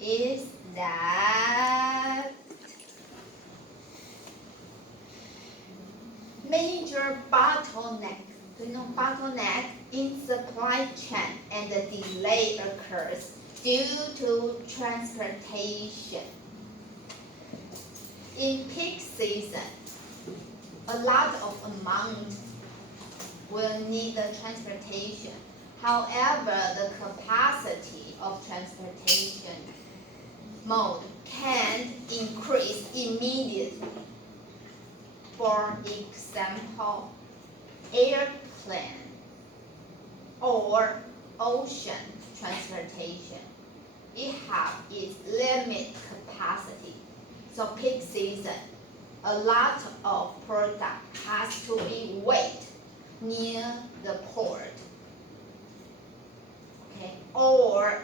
is that major bottleneck, bottleneck in supply chain and the delay occurs due to transportation. In peak season, a lot of amount will need the transportation. However, the capacity of transportation mode can increase immediately. For example, airplane or ocean transportation, it has its limit capacity. So peak season, a lot of product has to be weighed near the port, okay, or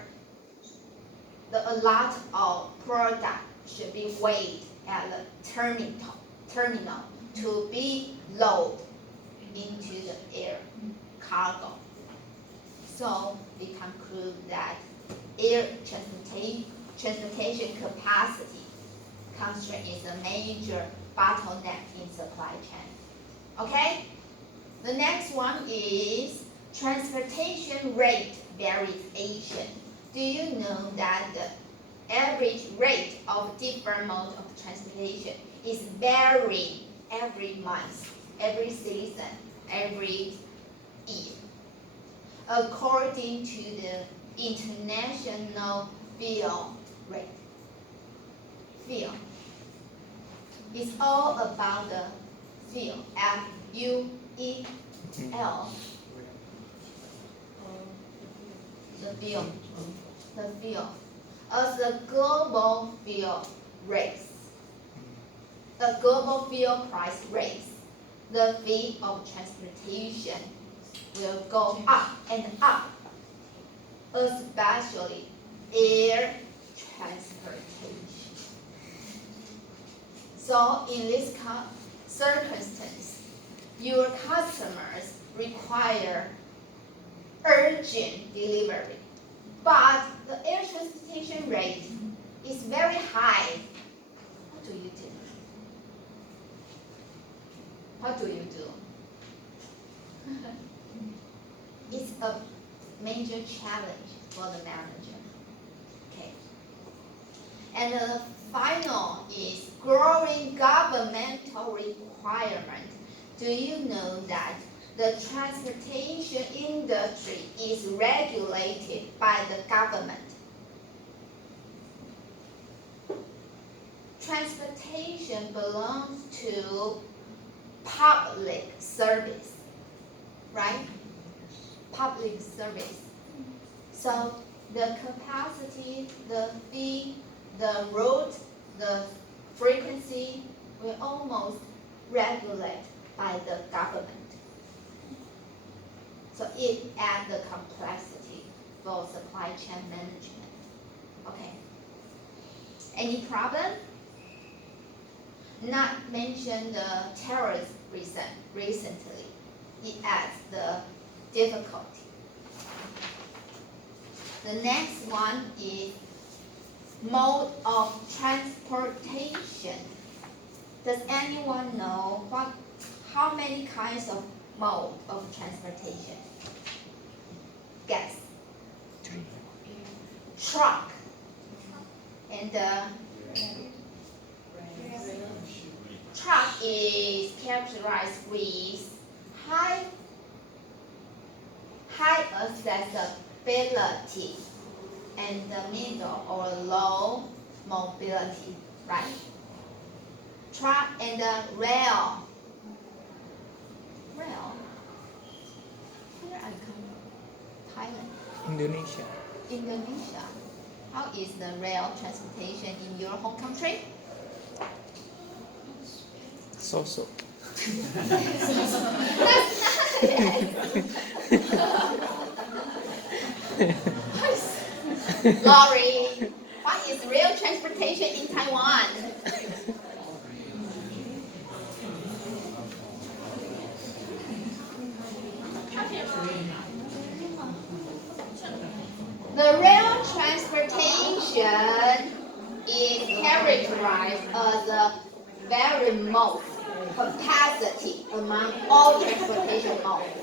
a lot of product should be weighed at the terminal to be loaded into the air cargo. So we conclude that air transportation capacity constraint is a major bottleneck in supply chain. Okay? The next one is transportation rate variation. Do you know that the average rate of different modes of transportation is varying every month, every season, every year? According to the International Fuel Rate. Fuel. It's all about the fuel, F-U-E-L. The fuel. As the global fuel raise, the global fuel price raise, the fee of transportation will go up and up, especially air transportation. So in this circumstance, your customers require urgent delivery, but the air transportation rate is very high. What do you do? What do you do? It's a major challenge for the manager. Okay. And the final is growing governmental requirement. Do you know that the transportation industry is regulated by the government? Transportation belongs to public service, right? Public service. So the capacity, the fee, the route, the frequency will almost regulate by the government. So it adds the complexity for supply chain management. Okay. Any problem? Not mention the terrorist recently. It adds the difficulty. The next one is mode of transportation. Does anyone know how many kinds of mode of transportation? Guess. Truck and truck is characterized with high accessibility and the middle or low mobility, right? Truck and rail. Rail. Where I come from? Thailand. Indonesia. Indonesia. How is the rail transportation in your home country? So. Lorry, what is rail transportation in Taiwan? The rail transportation is characterized as the very most capacity among all transportation modes.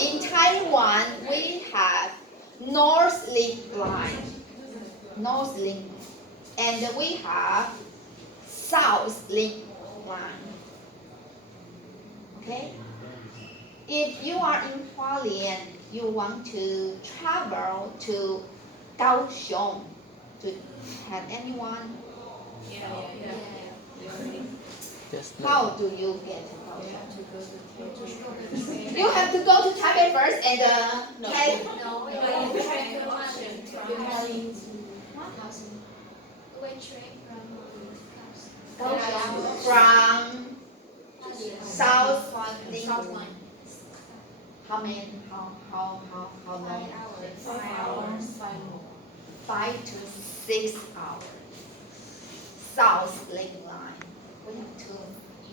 In Taiwan, we have North Link Line, and we have South Link Line. Okay? If you are in Hualien, you want to travel to Kaohsiung, to have anyone? Just How do you get to Kaohsiung? You have to go to Taipei first and take Kaohsiung from South Link. How many? How long? 5 to 6 hours. South Link Line. We have two,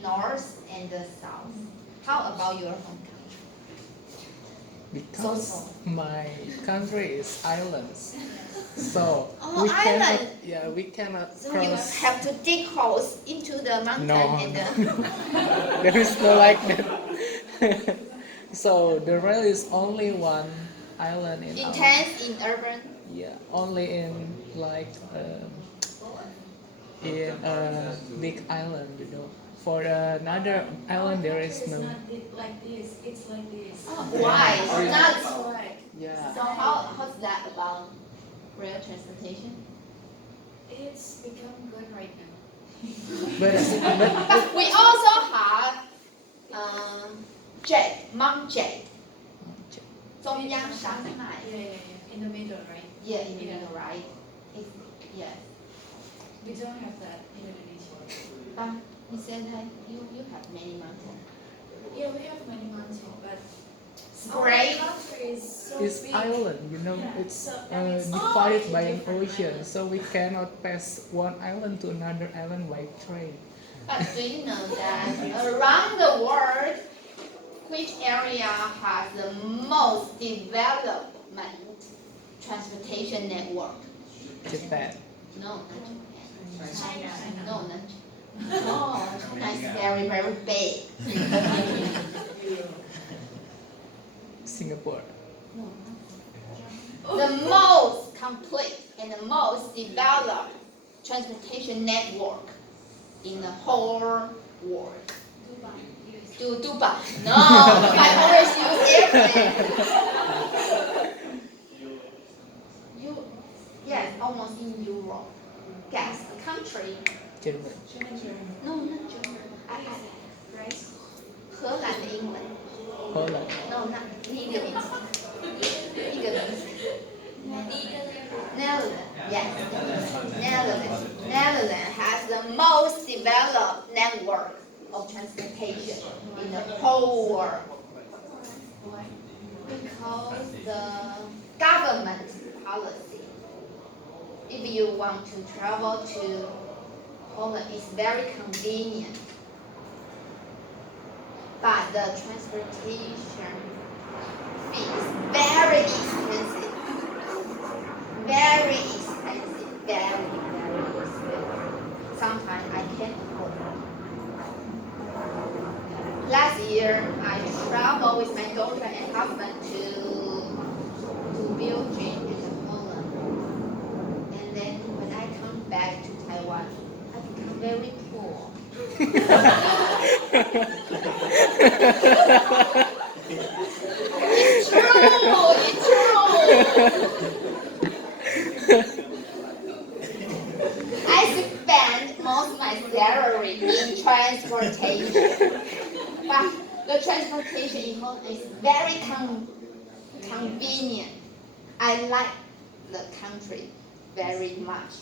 north and the south. How about your home country? because my country is islands, so Oh, we island. cannot. Yeah, we cannot So you cross. have to dig holes into the mountain No, and there is no like that. So the rail is only one island in our. intense in urban. Yeah, only in like in a big island, you know. For another island, there is no. Like this, it's like this. Why? Oh, yeah. Not. Yeah. So how's that about rail transportation? It's become good right now. But But we also have Mount Jade, 中央山脉. In the middle, right? Yeah, in the middle, right? Yes. We don't have that in Indonesia. But you said that you have many mountains. Yeah, we have many mountains, but Great. our country is so it's big. island, you know. Yeah, It's so- and it's divided all by an different ocean, islands. so we cannot pass one island to another island by train. But do you know that around the world, which area has the most development transportation network? Japan. No, not Japan. China. No, not Japan. No, China is very, very big. Singapore. The most complete and the most developed transportation network in the whole world. Dubai. No, Dubai always use airplane. Yes, almost in Europe. Guess the country. Germany. No, not German. Right? 荷兰的英文。 Holland. No, not 第一个名字。第一个名字。Netherlands. Yes. Netherlands has the most developed network of transportation in the whole world. Because the government policy, if you want to travel to Poland, it's very convenient. But the transportation fee is very expensive. Very expensive. Very expensive. Sometimes I can't afford it. Last year, I traveled with my daughter and husband to Belgium and Poland. And then when I come back to Taiwan, I become very poor. It's true. It's true. I spend most of my salary in transportation. But the transportation in Poland is very convenient. I like the country very much.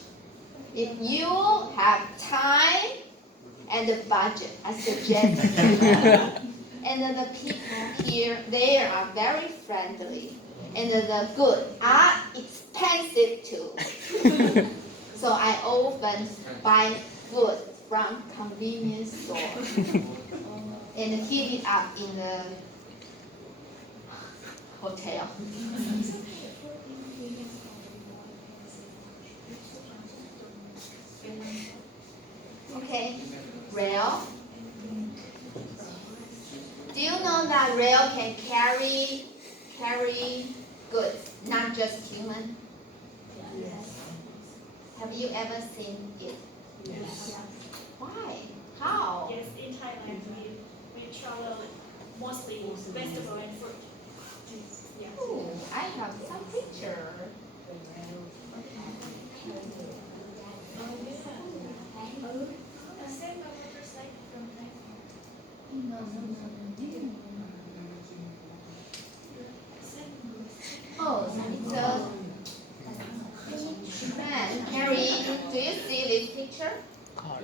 If you have time and the budget, I suggest it. And the people here, they are very friendly. And the goods are expensive too. So I often buy food from convenience store and heat it up in the hotel. that rail can carry goods, not just human. Have you ever seen it? Yes. Why? How? Yes, in Thailand we travel mostly vegetable and fruit. Yeah. Ooh, I have some picture. A same motorcycle from Thailand. No. Same. Oh, it's a man carrying. Do you see this picture? Cars.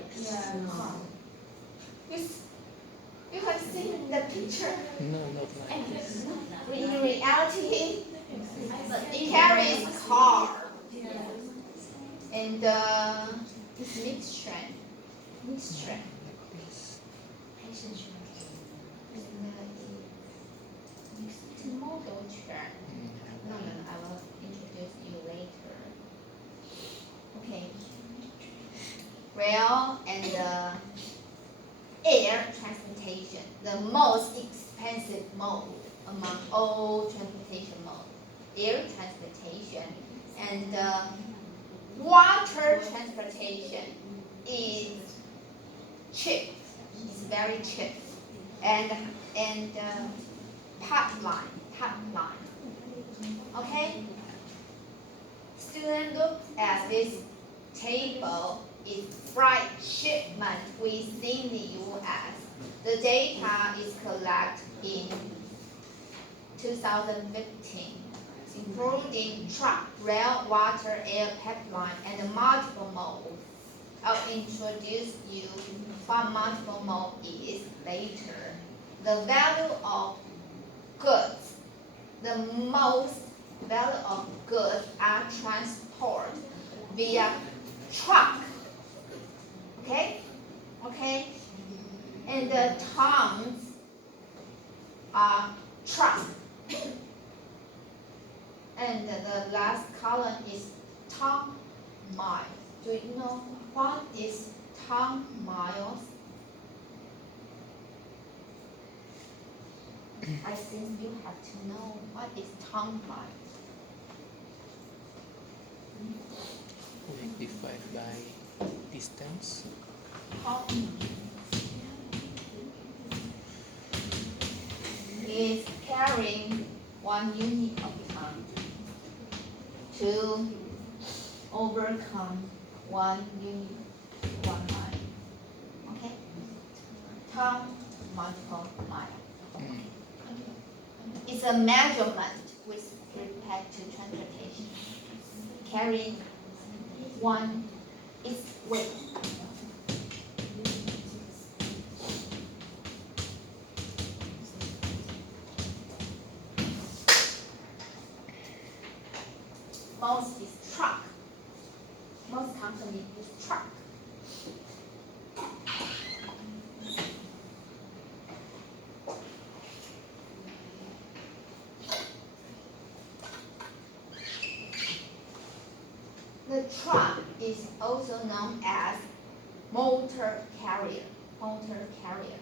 You have seen the picture. No, not like this. In reality, it carries car and it's mixed trend. Mixed trend. Like this. It's model trend. No, I will introduce you later. Okay. Rail and air transportation, the most expensive mode among all transportation modes. Air transportation and water transportation is cheap. It's very cheap. And pipeline. Okay? Student look at this table is freight shipment within the U.S. The data is collected in 2015, including truck, rail, water, air, pipeline, and multiple modes. I'll introduce you what multiple mode is later. The value of goods. The most value of goods are transported via truck. Okay? And the tons are truck. And the last column is ton mile. Do you know what is ton miles? I think you have to know what is ton miles. We divide by distance. Is carrying 1 unit of ton to overcome 1 unit, 1 mile. Okay? Ton multiple mile. Mm. It's a measurement with respect to transportation. Carrying 1 is weight. Most is truck. Most company use truck. The truck is also known as motor carrier. Motor carrier.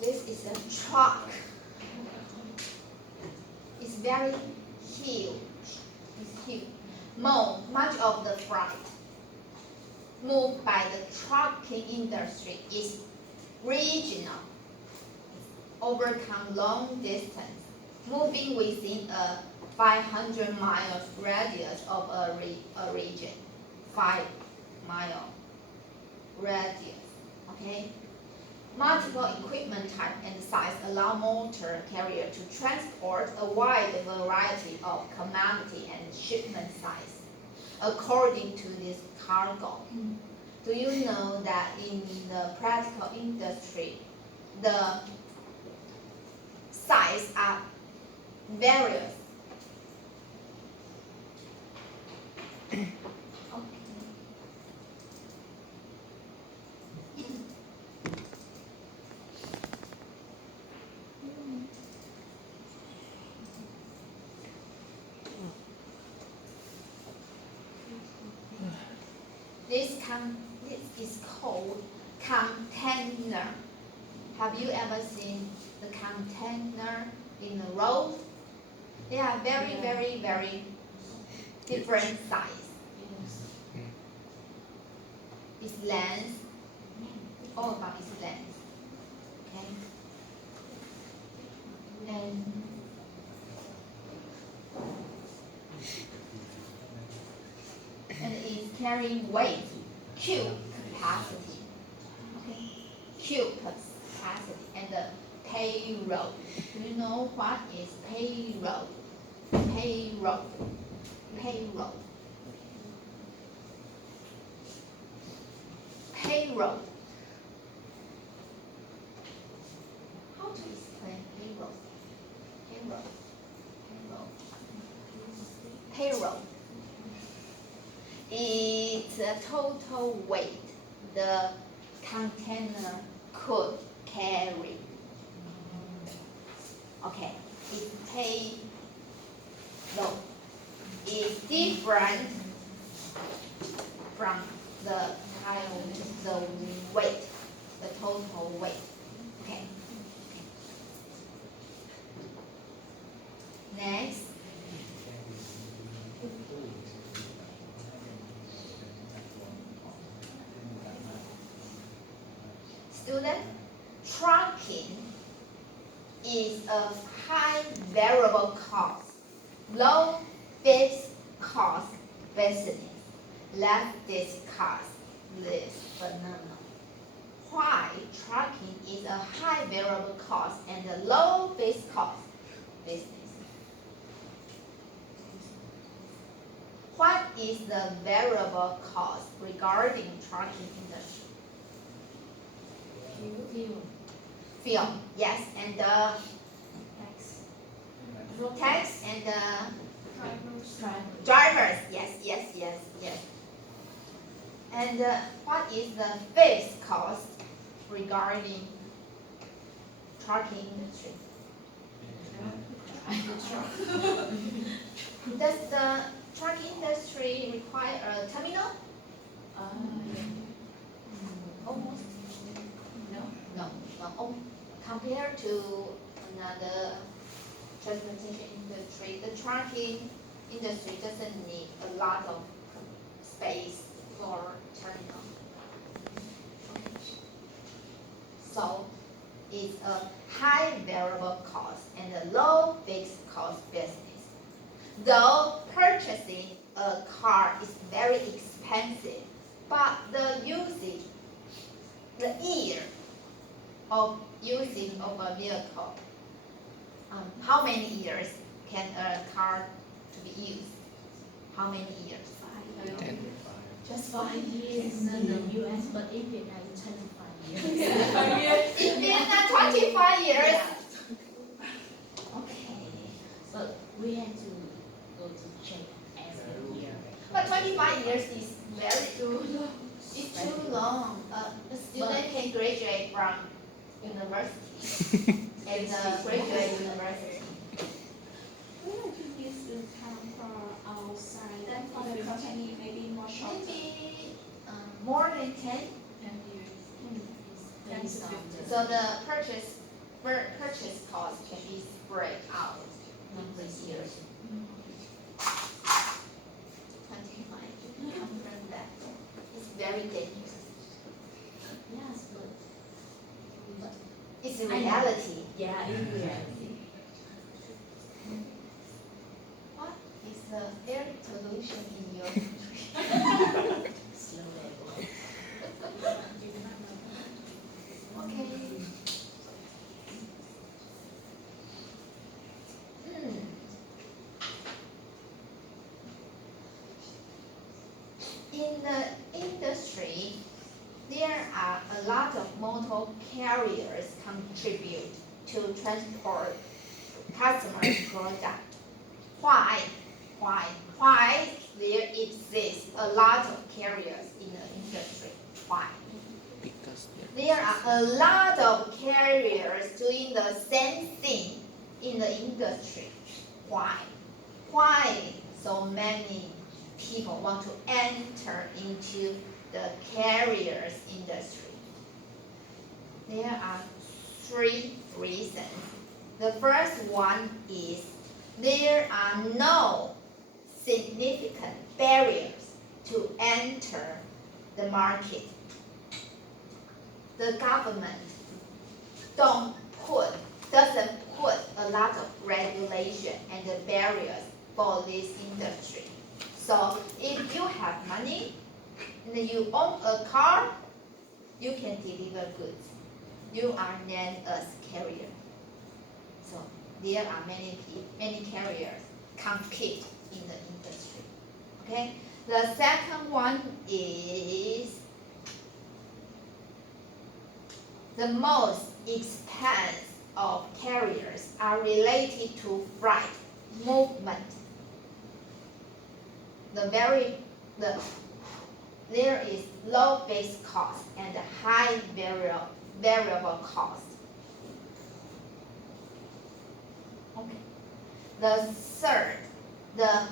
This is a truck. It's very huge. It's huge. Much of the freight moved by the trucking industry is regional. Overcome long distance, moving within a 500 miles radius of a region. 5-mile radius. Okay? Multiple equipment type and size allow motor carrier to transport a wide variety of commodity and shipment size according to this cargo. Do you know that in the practical industry, the size are various? This is called container. Have you ever seen the container in the road? They are very, Yeah. very, very different size. Yes. Its length, all about its length. Okay. And it's carrying weight, cube capacity. Okay. Cube capacity and the payroll. Do you know what is payroll? Payroll. Payroll. Payroll. How to explain payroll? Payroll. Payroll. Payroll. It's a total weight the container could carry. Okay, it's payroll. It's different from the weight, the total weight. Okay. Next. Student, trucking is a high variable cost, low fixed cost business. Let's discuss this phenomenon. Why trucking is a high variable cost and a low fixed cost business? What is the variable cost regarding trucking industry? Fuel. Fuel, yes, and the tax and the drivers, yes. And what is the fixed cost regarding trucking industry? Does the trucking industry require a terminal? Almost. No. Compared to another transportation industry, the trucking industry doesn't need a lot of space for terminal. So it's a high variable cost and a low fixed cost business. Though purchasing a car is very expensive, but the year of using of a vehicle, how many years can a car to be used? How many years? 10. Just 5 years. In the US, but in Vietnam, 25 years. In Vietnam, 25 years. Okay. But we had to go to check every year. But 25 years is it's too long. A student can graduate from university and graduate university. We like to use the car for outside, then for the company maybe more shorter. Maybe more than 10. 10 years. That's good. So the purchase cost can be spread out number of years. 25. You can confirm that. It's very dangerous. Yes, but It's a reality. yeah, in reality. What is the air pollution in your country? Slow level. Okay. In the industry, there are a lot of motor carriers contribute to transport customers' product. Why there exists a lot of carriers in the industry? Why? Because There are a lot of carriers doing the same thing in the industry. Why? Why so many people want to enter into the carriers industry? There are three reasons. The first one is there are no significant barriers to enter the market. The government doesn't put a lot of regulation and the barriers for this industry. So if you have money and you own a car, you can deliver goods. You are then a carrier. So there are many carriers compete in the industry. Okay. The second one is the most expense of carriers are related to freight movement. There is low base cost and high variable cost. Okay. The third, the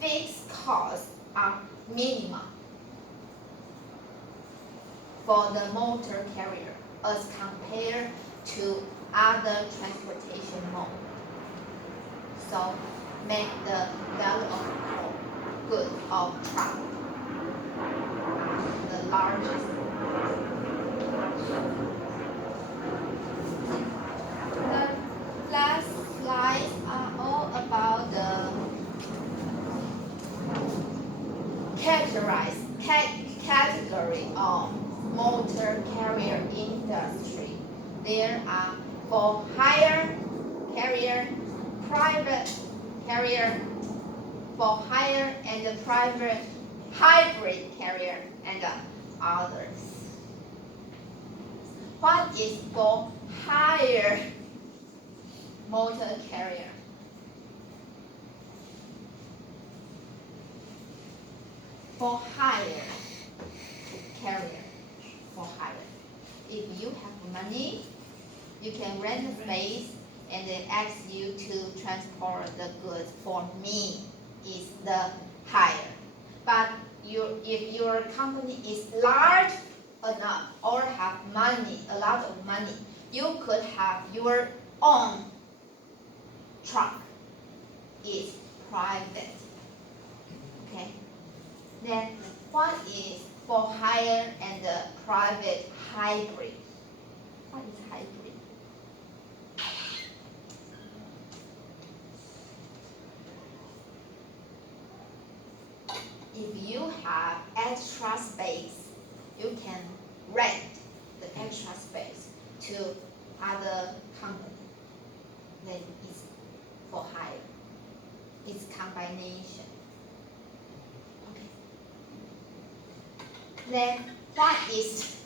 fixed costs are minimum for the motor carrier as compared to other transportation mode. So make the value of goods of truck the largest. The last slides are all about the category of motor carrier industry. There are for hire carrier, private carrier, for hire and private hybrid carrier, and others. What is for hire motor carrier? For hire carrier, for hire. If you have money, you can rent a space and then ask you to transport the goods for me is the hire. But if your company is large enough or have money, a lot of money, you could have your own truck. It's private. Okay. Then what is for hire and the private hybrid? What is hybrid? If you have extra space, you can rent the extra space to other company. Then it's for hire. It's combination. Okay. Then what is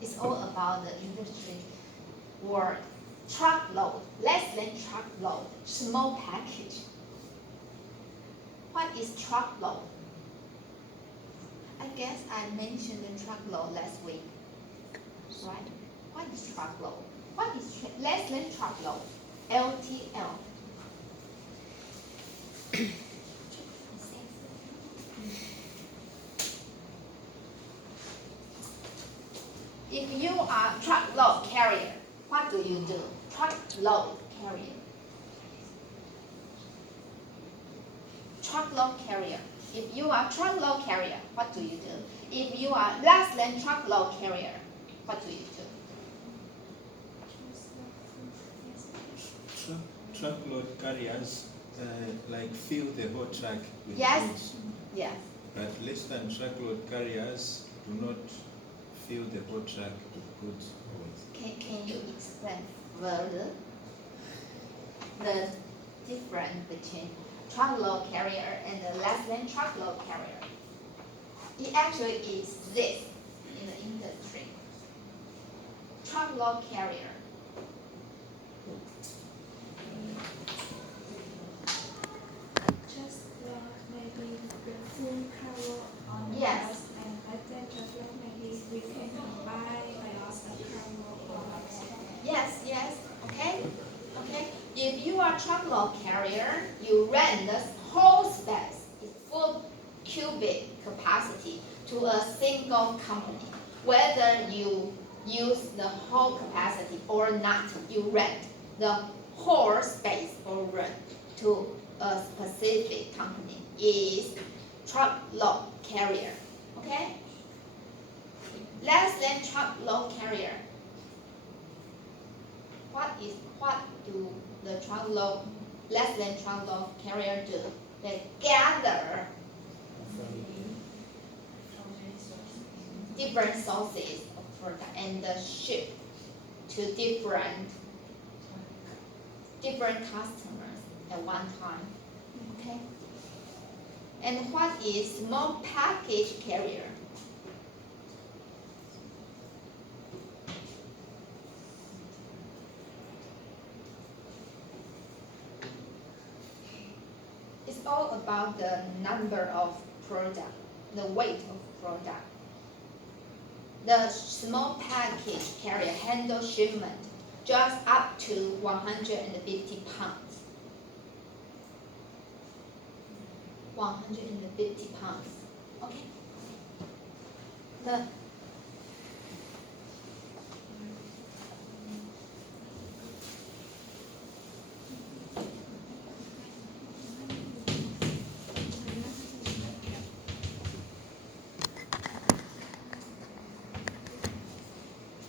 it's all about the industry word. Truckload, less than truckload, small package. What is truckload? I guess I mentioned the truckload last week, right? What is truckload? What is less than truckload? LTL. If you are truckload carrier, what do you do? Truckload carrier. Truckload carrier. If you are truckload carrier, what do you do? If you are less than truckload carrier, what do you do? Truckload carriers like fill the whole truck with Yes. goods. Yes. But less than truckload carriers do not fill the whole truck with goods. Can you explain further the difference between truckload carrier and the less than truckload carrier? It actually exists in the industry. Truckload carrier. Just maybe the full cargo on Yes. us, and then just maybe we can buy a lot of cargo on us. Yes, okay. If you are truckload carrier, you rent the whole space, full cubic capacity to a single company. Whether you use the whole capacity or not. You rent the whole space or rent to a specific company is truckload carrier. Okay? Less than truckload carrier. What do the truckload, less than truckload carrier do? They gather different sources of product and ship to different customers at one time. Okay? And what is small package carrier? It's all about the number of product, the weight of product. The small package carrier handle shipment just up to 150 pounds. 150 pounds. Okay. The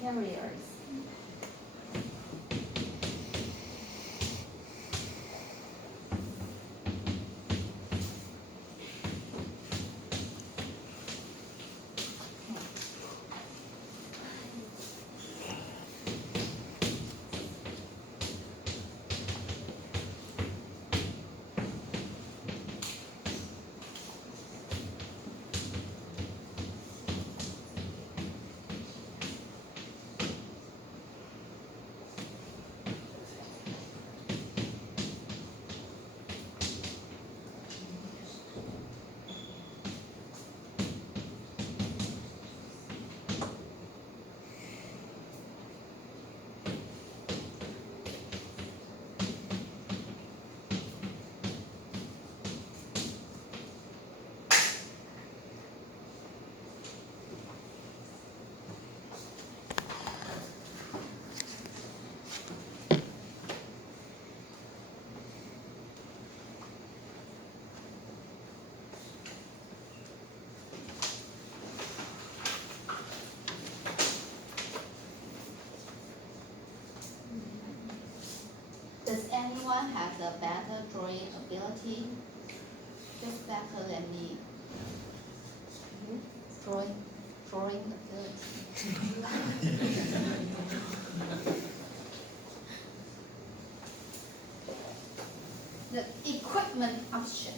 carriers. Does anyone have the better drawing ability? Just better than me. Drawing ability. The equipment option.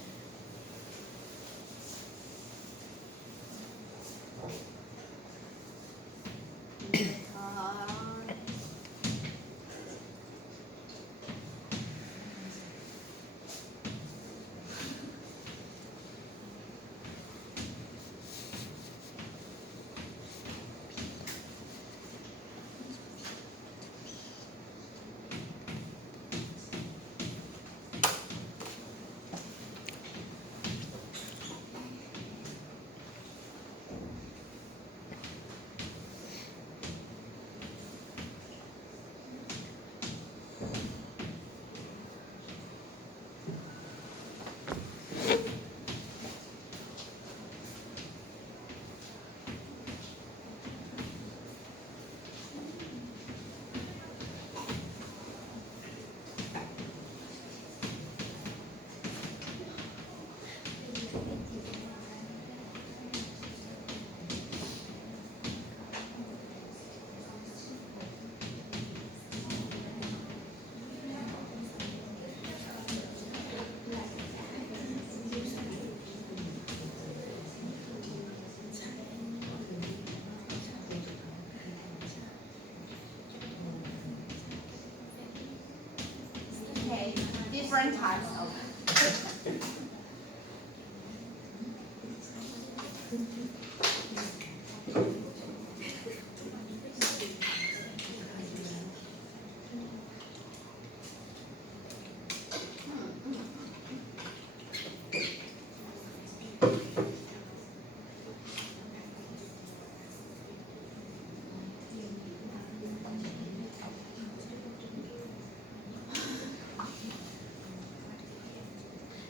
Okay, different types of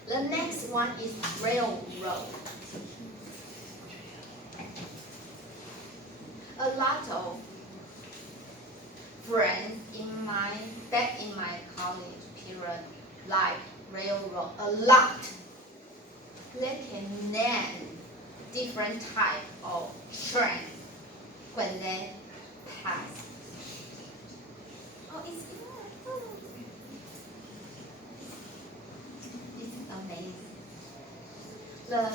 The next one is railroad. A lot of friends back in my college period like railroad a lot. They can name different type of trains when they pass. Oh, it's amazing. The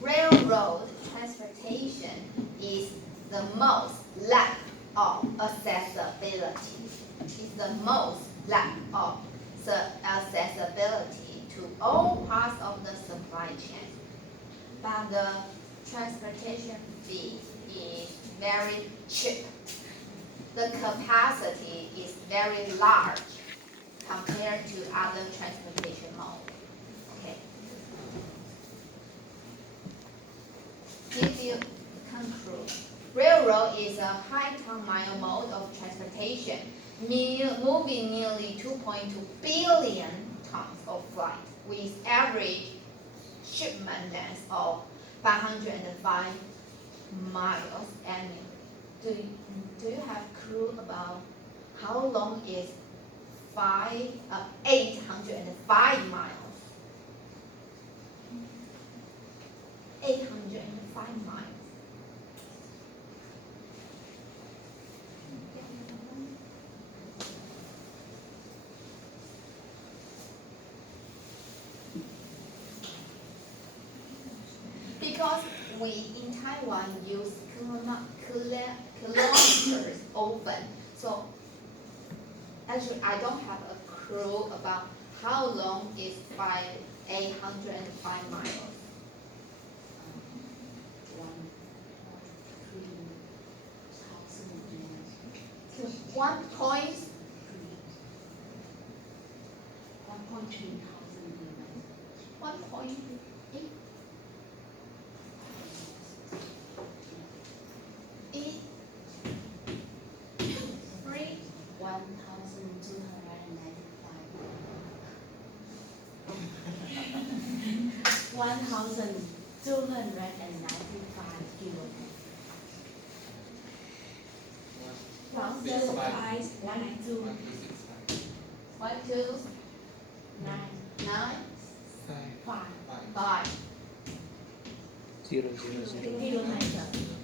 railroad transportation is the most lack of accessibility. It's the most lack of accessibility to all parts of the supply chain. But the transportation fee is very cheap. The capacity is very large compared to other transportation modes. Okay. If you conclude, railroad is a high ton-mile mode of transportation, moving nearly 2.2 billion tons of freight, with average shipment length of 505 miles annually. Do you have clue about how long is 805 miles? 805 miles. Because we in Taiwan use kilometers often, so actually I don't have a clue about how long is 805 miles. 1 point. 1.8. Eight. 3. 1,295 kilometers. The supplies, 1, 2, 1, 2, 9, 9, 5 5. 000. kilometers.